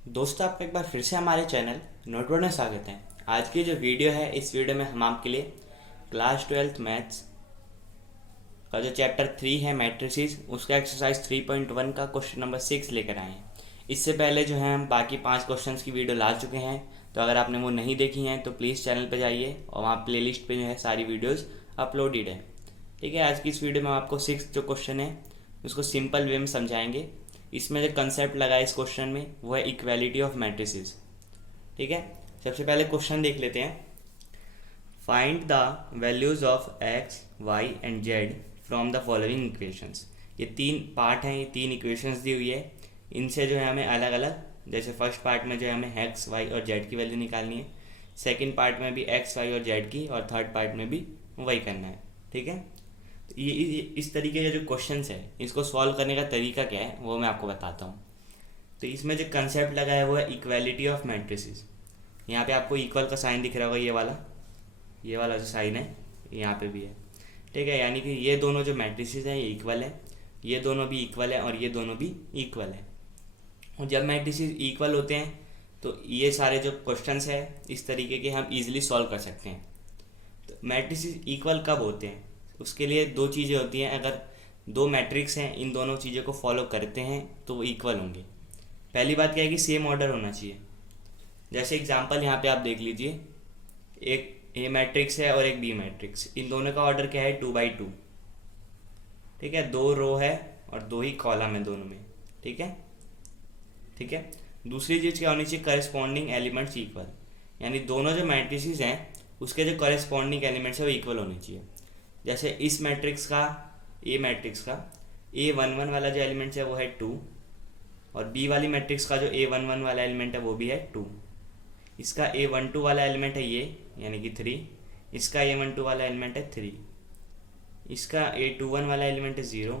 दोस्तों, आपका एक बार फिर से हमारे चैनल नोटबोर्ड में स्वागत है। आज की जो वीडियो है, इस वीडियो में हम आपके लिए क्लास 12th मैथ्स का जो चैप्टर 3 है मैट्रिसेस, उसका एक्सरसाइज 3.1 का क्वेश्चन नंबर 6 लेकर आए हैं। इससे पहले जो है हम बाकी 5 क्वेश्चंस की वीडियो ला चुके हैं, तो अगर आपने वो नहीं देखी हैं तो प्लीज़ चैनल पर जाइए और वहाँ प्लेलिस्ट पे जो है सारी वीडियोज़ अपलोडेड है। ठीक है, आज की इस वीडियो में आपको 6 जो क्वेश्चन है उसको सिंपल वे में समझाएंगे। इसमें जो कंसेप्ट लगा है इस क्वेश्चन में वो है इक्वालिटी ऑफ मैट्रिसेस। ठीक है, सबसे पहले क्वेश्चन देख लेते हैं। Find the values of X Y and Z from the following equations. ये 3 पार्ट हैं, ये 3 इक्वेशंस दी हुई है। इनसे जो है हमें अलग अलग, जैसे फर्स्ट पार्ट में जो है हमें एक्स वाई और जेड की वैल्यू निकालनी है, सेकंड पार्ट में भी एक्स वाई और जेड की, और थर्ड पार्ट में भी वही करना है। ठीक है, तो ये इस तरीके के जो क्वेश्चंस है, इसको सॉल्व करने का तरीका क्या है वो मैं आपको बताता हूँ। तो इसमें जो कंसेप्ट लगा है वो है इक्वालिटी ऑफ मैट्रिसेस। यहाँ पे आपको इक्वल का साइन दिख रहा होगा, ये वाला जो साइन है यहाँ पे भी है। ठीक है, यानी कि ये दोनों जो मैट्रिसेस हैं ये इक्वल है, ये दोनों भी इक्वल है और ये दोनों भी इक्वल है। और जब मैट्रिसेस इक्वल होते हैं तो ये सारे जो क्वेश्चंस है इस तरीके के हम इजीली सॉल्व कर सकते हैं। तो मैट्रिसेस इक्वल कब होते हैं, उसके लिए 2 चीज़ें होती हैं। अगर 2 मैट्रिक्स हैं, इन दोनों चीज़ों को फॉलो करते हैं तो वो इक्वल होंगे। पहली बात क्या है कि सेम ऑर्डर होना चाहिए। जैसे एग्जांपल यहाँ पे आप देख लीजिए, एक ए मैट्रिक्स है और एक बी मैट्रिक्स, इन दोनों का ऑर्डर क्या है 2/2। ठीक है, 2 रो है और 2 ही कॉलम है दोनों में। ठीक है, ठीक है। दूसरी चीज़ क्या होनी चाहिए, करस्पॉन्डिंग एलिमेंट्स इक्वल, यानी दोनों जो मैट्रिसेस हैं उसके जो करस्पॉन्डिंग एलिमेंट्स है वो इक्वल होने चाहिए। जैसे इस मैट्रिक्स का, ए मैट्रिक्स का A11 वाला जो एलिमेंट्स है वो है 2, और बी वाली मैट्रिक्स का जो A11 वाला एलिमेंट है वो भी है 2। इसका A12 वाला एलिमेंट है ये, यानी कि 3। इसका A12 वाला एलिमेंट है 3। इसका A21 वाला एलिमेंट है 0।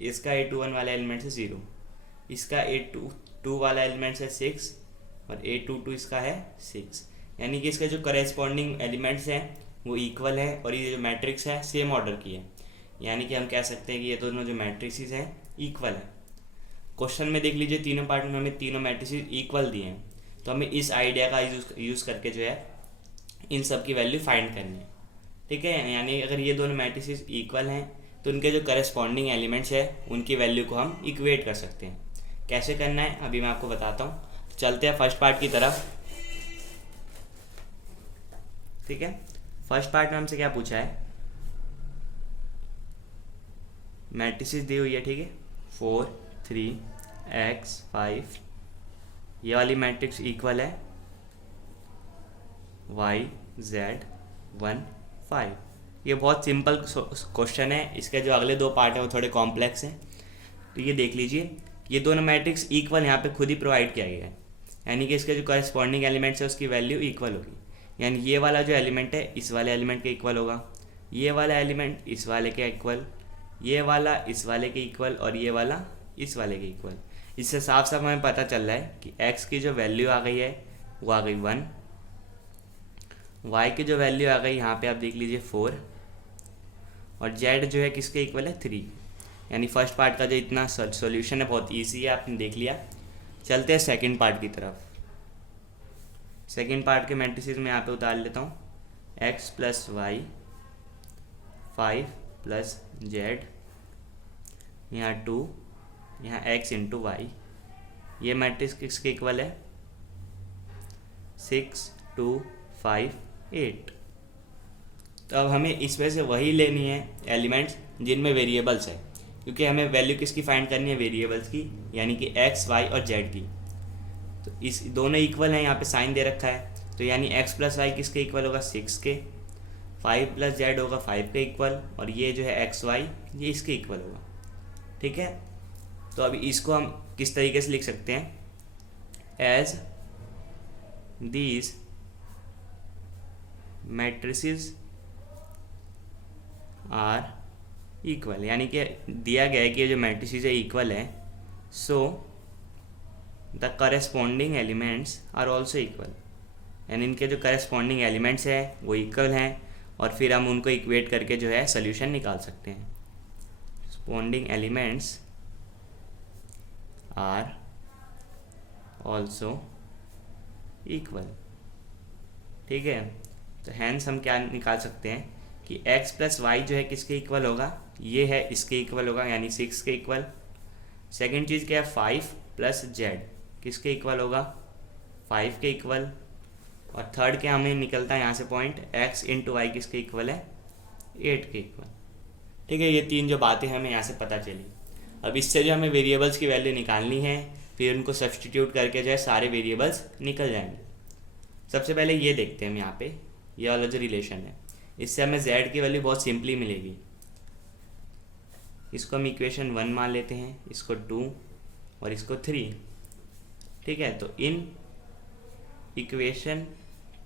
इसका A21 वाला एलिमेंट है 0। इसका A22 वाला एलिमेंट है 6 और A22 इसका है 6। यानी कि इसके जो करेस्पॉन्डिंग एलिमेंट्स हैं वो इक्वल है और ये जो मैट्रिक्स है सेम ऑर्डर की है। यानी कि हम कह सकते हैं कि ये दोनों जो मैट्रिक्स हैं इक्वल है। क्वेश्चन में देख लीजिए, तीनों पार्ट में हमें तीनों मैट्रिसेस इक्वल दिए हैं, तो हमें इस आइडिया का यूज़ करके जो है इन सब की वैल्यू फाइंड करनी है। ठीक है, यानी अगर ये दोनों मैट्रिसेस इक्वल हैं तो उनके जो करस्पॉन्डिंग एलिमेंट्स है उनकी वैल्यू को हम इक्वेट कर सकते हैं। कैसे करना है अभी मैं आपको बताता हूँ। चलते हैं फर्स्ट पार्ट की तरफ। ठीक है, फर्स्ट पार्ट में हमसे क्या पूछा है, मैट्रिसेस दी हुई है। ठीक है, 4 3 x 5, ये वाली मैट्रिक्स इक्वल है y z 1 5। ये बहुत सिंपल क्वेश्चन है। इसके जो अगले 2 पार्ट है वो थोड़े कॉम्प्लेक्स हैं। तो ये देख लीजिए, ये दोनों मैट्रिक्स इक्वल यहाँ पे खुद ही प्रोवाइड किया गया है, यानी कि इसके जो करस्पॉन्डिंग एलिमेंट्स है उसकी वैल्यू इक्वल होगी। यानी ये वाला जो एलिमेंट है इस वाले एलिमेंट के इक्वल होगा, ये वाला एलिमेंट इस वाले के इक्वल, ये वाला इस वाले के इक्वल और ये वाला इस वाले के इक्वल। इससे साफ साफ हमें पता चल रहा है कि x की जो वैल्यू आ गई है वो आ गई 1, y की जो वैल्यू आ गई यहाँ पे आप देख लीजिए 4, और z जो है किसके इक्वल है 3। यानी फर्स्ट पार्ट का जो इतना सॉल्यूशन है बहुत ईजी है, आपने देख लिया। चलते हैं सेकंड पार्ट की तरफ। सेकंड पार्ट के मैट्रिसेस में यहाँ पे उतार लेता हूँ, x plus Y 5 plus Z, यहाँ 2, यहाँ x इंटू वाई। ये मैट्रिक्स किसके इक्वल है 6 2 5 8। तो अब हमें इसमें से वही लेनी है एलिमेंट्स जिनमें वेरिएबल्स है, क्योंकि हमें वैल्यू किसकी फाइंड करनी है, वेरिएबल्स की, यानी कि x y और z की। तो इस दोनों इक्वल हैं, यहाँ पे साइन दे रखा है, तो यानी x प्लस वाई किसके इक्वल होगा 6 के, 5 प्लस जेड होगा 5 के इक्वल, और ये जो है x y ये इसके इक्वल होगा। ठीक है, तो अभी इसको हम किस तरीके से लिख सकते हैं, as these matrices are equal, यानी कि दिया गया है कि ये जो मैट्रिसेस है इक्वल है, so the corresponding elements are also equal, यानी इनके जो करस्पॉन्डिंग एलिमेंट्स है वो इक्वल हैं, और फिर हम उनको इक्वेट करके जो है सोल्यूशन निकाल सकते हैं। Corresponding elements are also equal. ठीक है, तो हैंस हम क्या निकाल सकते हैं कि x प्लस वाई जो है किसके इक्वल होगा, ये है इसके इक्वल होगा, यानी 6 के इक्वल। सेकेंड चीज़ क्या है, 5 प्लस जेड किसके इक्वल होगा, 5 के इक्वल। और थर्ड क्या हमें निकलता है यहाँ से पॉइंट, x इंटू वाई किसके इक्वल है, 8 के इक्वल। ठीक है, ये तीन जो बातें हमें यहाँ से पता चली। अब इससे जो हमें वेरिएबल्स की वैल्यू निकालनी है, फिर उनको सब्सटीट्यूट करके जो है सारे वेरिएबल्स निकल जाएंगे। सबसे पहले ये देखते हैं हम यहाँ पे, ये वाला जो रिलेशन है, इससे हमें z की वैल्यू बहुत सिंपली मिलेगी। इसको हम इक्वेशन 1 मान लेते हैं, इसको 2 और इसको 3। ठीक है, तो इन इक्वेशन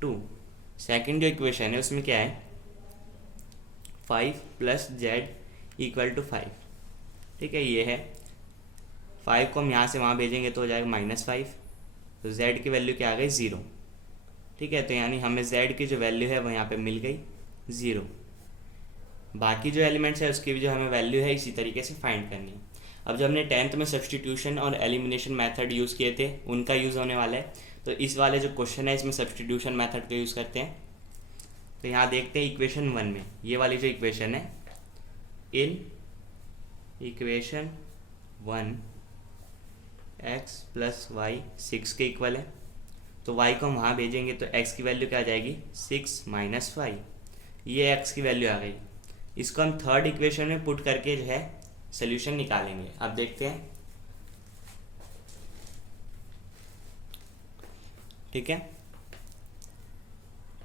2 सेकंड जो इक्वेशन है उसमें क्या है, 5 प्लस जेड इक्वल टू 5। ठीक है, ये है 5 को हम यहाँ से वहाँ भेजेंगे तो हो जाएगा -5, तो z की वैल्यू क्या आ गई, 0। ठीक है, तो यानी हमें z की जो वैल्यू है वो यहाँ पे मिल गई 0। बाकी जो एलिमेंट्स है उसकी भी जो हमें वैल्यू है इसी तरीके से फाइंड करनी है। अब जब हमने 10th में सब्सटीट्यूशन और एलिमिनेशन मेथड यूज़ किए थे, उनका यूज़ होने वाला है। तो इस वाले जो क्वेश्चन है इसमें सब्सटीट्यूशन मेथड का यूज़ करते हैं। तो यहाँ देखते हैं इक्वेशन 1 में, ये वाली जो इक्वेशन है, in equation 1 x plus Y 6 के इक्वल है, तो y को हम वहाँ भेजेंगे तो x की वैल्यू क्या आ जाएगी, 6 माइनस 5। ये x की वैल्यू आ गई। इसको हम थर्ड इक्वेशन में पुट करके जो है सोल्यूशन निकालेंगे। अब देखते हैं। ठीक है,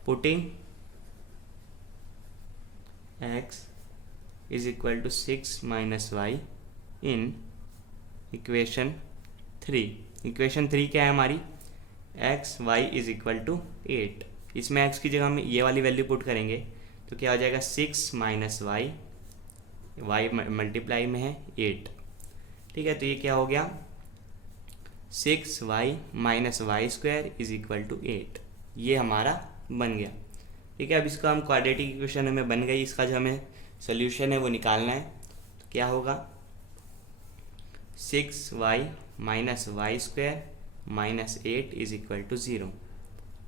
putting x is equal to 6 minus Y in equation 3। Equation 3 क्या है हमारी, x y is equal to 8। इसमें x की जगह हम ये वाली वैल्यू पुट करेंगे तो क्या हो जाएगा, 6 माइनस वाई, वाई मल्टीप्लाई में है 8। ठीक है, तो ये क्या हो गया, 6y minus Y square is equal to 8। ये हमारा बन गया। ठीक है, अब इसका हम क्वाड्रेटिक इक्वेशन हमें बन गई, इसका जो हमें सोल्यूशन है वो निकालना है। तो क्या होगा, 6y minus Y square minus 8 is equal to 0।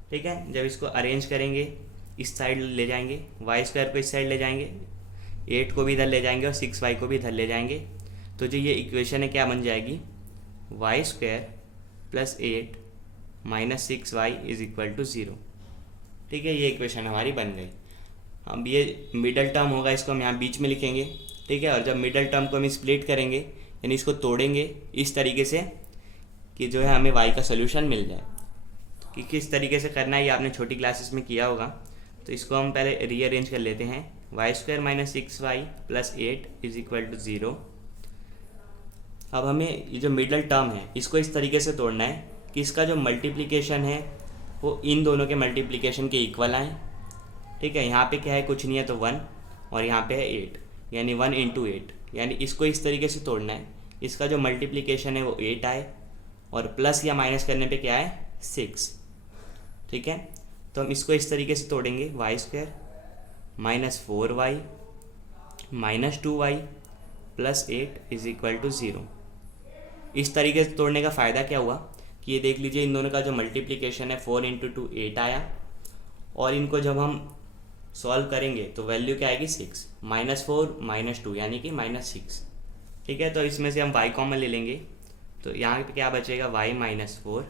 ठीक है, जब इसको अरेंज करेंगे इस साइड ले जाएंगे, वाई स्क्वायर को इस साइड ले जाएंगे, 8 को भी इधर ले जाएंगे और 6y को भी इधर ले जाएंगे, तो जो ये इक्वेशन है क्या बन जाएगी, Y square plus 8 minus 6y is equal to 0। ठीक है, ये इक्वेशन हमारी बन गई। अब ये मिडल टर्म होगा, इसको हम यहाँ बीच में लिखेंगे। ठीक है, और जब मिडल टर्म को हम स्प्लिट करेंगे यानी इसको तोड़ेंगे इस तरीके से कि जो है हमें y का सोल्यूशन मिल जाए। कि किस तरीके से करना है ये आपने छोटी क्लासेस में किया होगा। तो इसको हम पहले रीअरेंज कर लेते हैं, Y square minus 6y plus 8 is equal to 0। अब हमें ये जो मिडल टर्म है इसको इस तरीके से तोड़ना है कि इसका जो मल्टीप्लिकेशन है वो इन दोनों के मल्टीप्लिकेशन के इक्वल आए। ठीक है, यहाँ पे क्या है, कुछ नहीं है तो 1 और यहाँ पे है 8, यानी 1 इंटू 8, यानी इसको इस तरीके से तोड़ना है, इसका जो मल्टीप्लिकेशन है वो 8 आए और प्लस या माइनस करने पे क्या है, 6। ठीक है, तो हम इसको इस तरीके से तोड़ेंगे, Y square minus 4y minus 2y plus 8 is equal to 0। इस तरीके से तोड़ने का फ़ायदा क्या हुआ कि ये देख लीजिए, इन दोनों का जो मल्टीप्लिकेशन है 4 इंटू 2 8 आया, और इनको जब हम सॉल्व करेंगे तो वैल्यू क्या आएगी, 6 माइनस 4 माइनस 2 यानी कि माइनस 6। ठीक है, तो इसमें से हम y कॉमन ले लेंगे तो यहाँ पे क्या बचेगा, y माइनस 4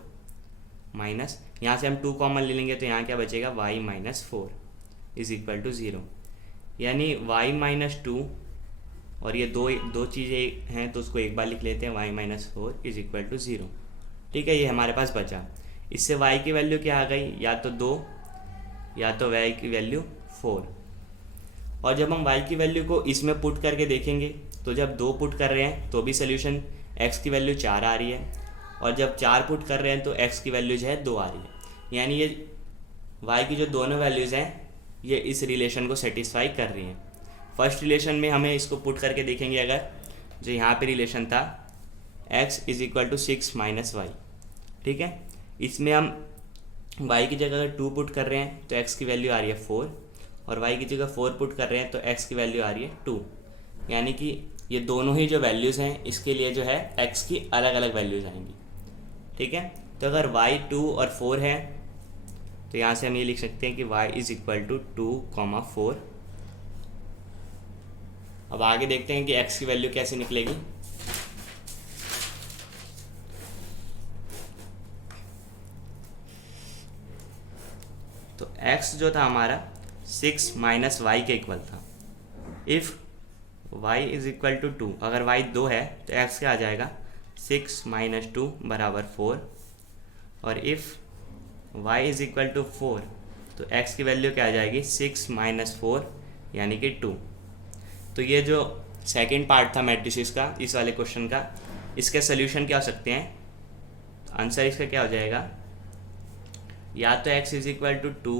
माइनस, यहाँ से हम 2 कॉमन ले लेंगे तो यहाँ क्या बचेगा, y minus 4 is equal to 0। यानी y माइनस 2 और ये दो चीज़ें हैं तो उसको एक बार लिख लेते हैं, y minus 4 is equal to 0। ठीक है, ये हमारे पास बचा। इससे y की वैल्यू क्या आ गई, या तो 2 या तो y की वैल्यू 4। और जब हम y की वैल्यू को इसमें पुट करके देखेंगे तो जब 2 पुट कर रहे हैं तो भी सोल्यूशन x की वैल्यू 4 आ रही है, और जब 4 पुट कर रहे हैं तो x की वैल्यू जो है 2 आ रही है। यानी ये y की जो दोनों वैल्यूज़ हैं ये इस रिलेशन को सेटिस्फाई कर रही हैं। फर्स्ट रिलेशन में हमें इसको पुट करके देखेंगे, अगर जो यहाँ पे रिलेशन था x is equal to 6 minus Y. ठीक है, इसमें हम y की जगह अगर 2 पुट कर रहे हैं तो x की वैल्यू आ रही है 4, और y की जगह 4 पुट कर रहे हैं तो x की वैल्यू आ रही है 2। यानी कि ये दोनों ही जो वैल्यूज़ हैं इसके लिए जो है x की अलग अलग वैल्यूज़ आएंगी। ठीक है, तो अगर y 2 और 4 है तो यहाँ से हम ये लिख सकते हैं कि y इज इक्वल टू 2, 4। अब आगे देखते हैं कि x की वैल्यू कैसे निकलेगी। तो x जो था हमारा 6 माइनस वाई के इक्वल था। If y is equal to 2, अगर y 2 है तो x क्या आ जाएगा 6 माइनस 2 बराबर 4। और if y is equal to 4 तो x की वैल्यू क्या आ जाएगी 6 माइनस 4 यानी कि 2। तो ये जो सेकंड पार्ट था मैट्रिसेस का इस वाले क्वेश्चन का, इसके सोल्यूशन क्या हो सकते हैं। आंसर इसका क्या हो जाएगा, या तो x इज इक्वल टू 2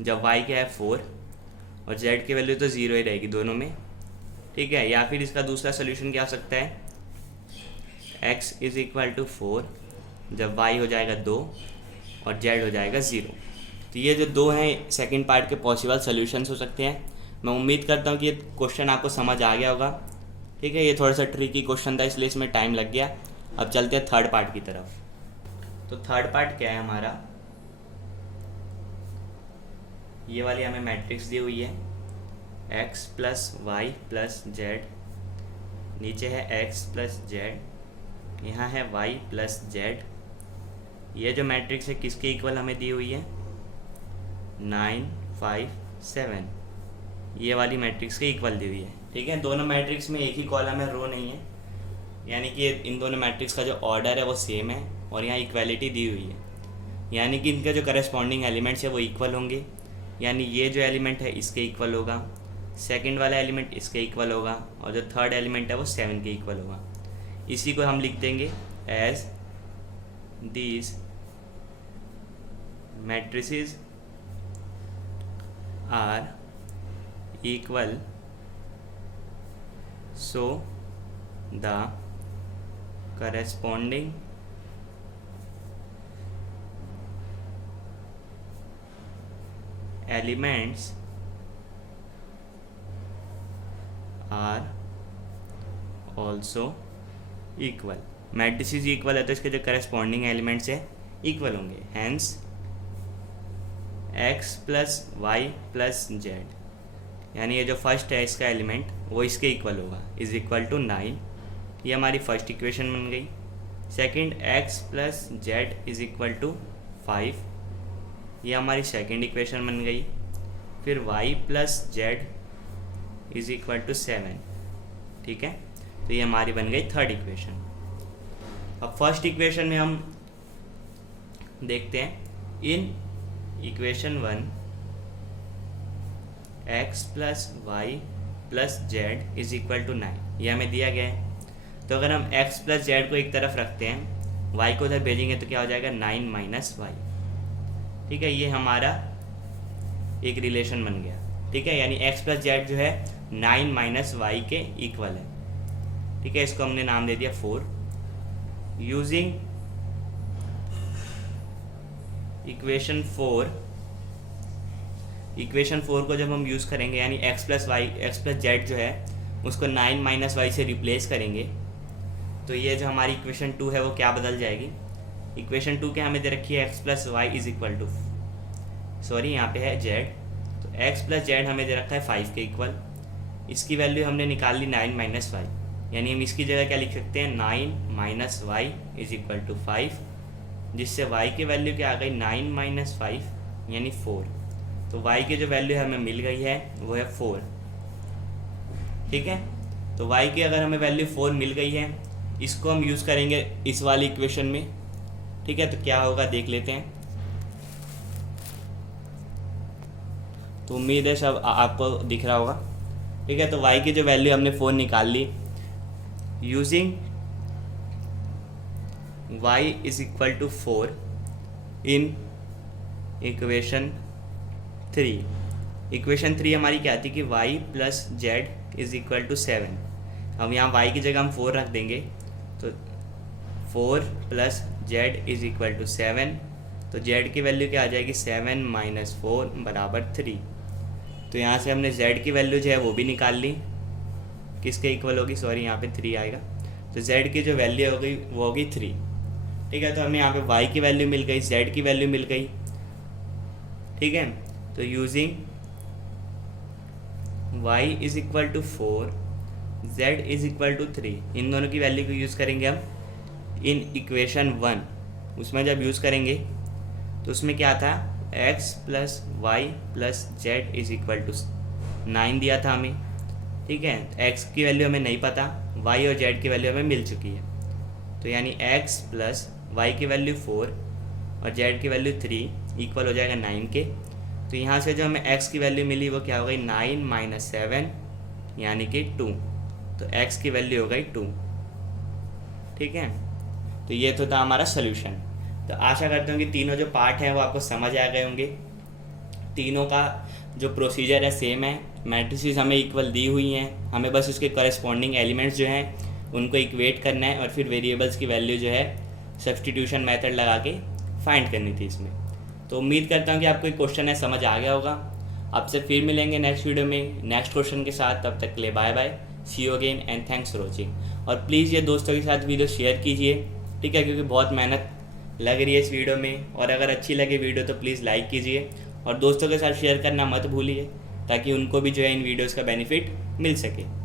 जब y क्या है 4 और z की वैल्यू तो 0 ही रहेगी दोनों में, ठीक है। या फिर इसका दूसरा सोल्यूशन क्या हो सकता है, x इज इक्वल टू 4 जब y हो जाएगा 2 और z हो जाएगा 0। तो ये जो दो हैं सेकंड पार्ट के पॉसिबल सोल्यूशंस हो सकते हैं। मैं उम्मीद करता हूँ कि ये क्वेश्चन आपको समझ आ गया होगा, ठीक है। ये थोड़ा सा ट्रिकी क्वेश्चन था इसलिए इसमें टाइम लग गया। अब चलते हैं थर्ड पार्ट की तरफ। तो थर्ड पार्ट क्या है हमारा, ये वाली हमें मैट्रिक्स दी हुई है x plus Y plus Z, नीचे है x प्लस जेड, यहाँ है y प्लस जेड। ये जो मैट्रिक्स है किसके इक्वल हमें दी हुई है 9, 5, 7, ये वाली मैट्रिक्स के इक्वल दी हुई है, ठीक है। दोनों मैट्रिक्स में एक ही कॉलम है, रो नहीं है, यानी कि इन दोनों मैट्रिक्स का जो ऑर्डर है वो सेम है और यहाँ इक्वालिटी दी हुई है, यानी कि इनके जो करस्पॉन्डिंग एलिमेंट्स है वो इक्वल होंगे। यानी ये जो एलिमेंट है इसके इक्वल होगा, सेकंड वाला एलिमेंट इसके इक्वल होगा और जो थर्ड एलिमेंट है वो 7 के इक्वल होगा। इसी को हम लिख देंगे as these matrices are equal so the corresponding elements are also equal. Matrices equal है तो इसके जो करस्पॉन्डिंग एलिमेंट्स है इक्वल होंगे। Hence x plus Y plus z, यानी ये जो फर्स्ट है इसका एलिमेंट वो इसके इक्वल होगा, इज इक्वल टू 9। ये हमारी फर्स्ट इक्वेशन बन गई। Second x plus Z is equal to 5, ये हमारी सेकंड इक्वेशन बन गई। फिर y plus Z is equal to 7, ठीक है। तो ये हमारी बन गई थर्ड इक्वेशन। अब फर्स्ट इक्वेशन में हम देखते हैं in equation 1 x plus Y plus Z is equal to 9, ये हमें दिया गया है। तो अगर हम x प्लस जेड को एक तरफ रखते हैं, y को उधर भेजेंगे तो क्या हो जाएगा 9 माइनस वाई, ठीक है। ये हमारा एक रिलेशन बन गया, ठीक है। यानी x प्लस जेड जो है 9 माइनस वाई के इक्वल है, ठीक है। इसको हमने नाम दे दिया 4। यूजिंग इक्वेशन 4 को जब हम यूज़ करेंगे, यानी x प्लस जेड जो है उसको 9 माइनस वाई से रिप्लेस करेंगे, तो ये जो हमारी इक्वेशन 2 है वो क्या बदल जाएगी। इक्वेशन 2 क्या हमें दे रखी है, x plus y is equal to, sorry यहाँ पे है जेड, तो x प्लस जेड हमें दे रखा है 5 के इक्वल। इसकी वैल्यू हमने निकाल ली 9 माइनस वाई, यानी हम इसकी जगह क्या लिख सकते हैं 9 minus y is equal to 5, जिससे y की वैल्यू क्या आ गई 9 माइनस 5 यानी 4। तो y की जो वैल्यू हमें मिल गई है वो है 4, ठीक है। तो y की अगर हमें वैल्यू 4 मिल गई है, इसको हम यूज़ करेंगे इस वाली इक्वेशन में, ठीक है। तो क्या होगा देख लेते हैं। तो उम्मीद है सब आपको दिख रहा होगा, ठीक है। तो y की जो वैल्यू हमने 4 निकाल ली using y is equal to 4 in equation 3। Equation 3 हमारी क्या थी कि y plus Z is equal to 7। अब यहाँ y की जगह हम 4 रख देंगे, तो 4 plus Z is equal to 7, तो z की वैल्यू क्या आ जाएगी 7 माइनस 4 बराबर 3। तो यहाँ से हमने z की वैल्यू जो है वो भी निकाल ली, किसके इक्वल होगी, सॉरी यहाँ पे 3 आएगा। तो z की जो वैल्यू होगी वो होगी 3, ठीक है, तो हमें यहाँ पे y की वैल्यू मिल गई, z की वैल्यू मिल गई। ठीक है, तो using y is equal to 4, z is equal to 3, इन दोनों की वैल्यू को यूज़ करेंगे हम इन इक्वेशन 1। उसमें जब यूज़ करेंगे तो उसमें क्या था, x plus Y plus Z is equal to 9 दिया था हमें। ठीक है, x की वैल्यू हमें नहीं पता, y और z की वैल्यू हमें मिल चुकी है। तो यानी x प्लस वाई की वैल्यू 4 और z की वैल्यू 3 इक्वल हो जाएगा 9 के। तो यहाँ से जो हमें x की वैल्यू मिली वो क्या हो गई, 9 माइनस 7 यानी कि 2। तो x की वैल्यू हो गई 2। ठीक है, तो ये तो था हमारा सोल्यूशन। तो आशा करता हूँ कि तीनों जो पार्ट हैं वो आपको समझ आ गए होंगे। तीनों का जो प्रोसीजर है सेम है, मैट्रिसेस हमें इक्वल दी हुई हैं, हमें बस उसके करस्पॉन्डिंग एलिमेंट्स जो हैं उनको इक्वेट करना है और फिर वेरिएबल्स की वैल्यू जो है सब्स्टिट्यूशन मेथड लगा के फाइंड करनी थी इसमें। तो उम्मीद करता हूँ कि आपको एक क्वेश्चन है समझ आ गया होगा। आपसे फिर मिलेंगे नेक्स्ट वीडियो में नेक्स्ट क्वेश्चन के साथ। तब तक के लिए bye bye, see you again and thanks for watching. और प्लीज़ ये दोस्तों के साथ वीडियो शेयर कीजिए, ठीक है, क्योंकि बहुत मेहनत लग रही है इस वीडियो में। और अगर अच्छी लगे वीडियो तो प्लीज़ लाइक कीजिए और दोस्तों के साथ शेयर करना मत भूलिए, ताकि उनको भी जो है इन वीडियोज़ का बेनिफिट मिल सके।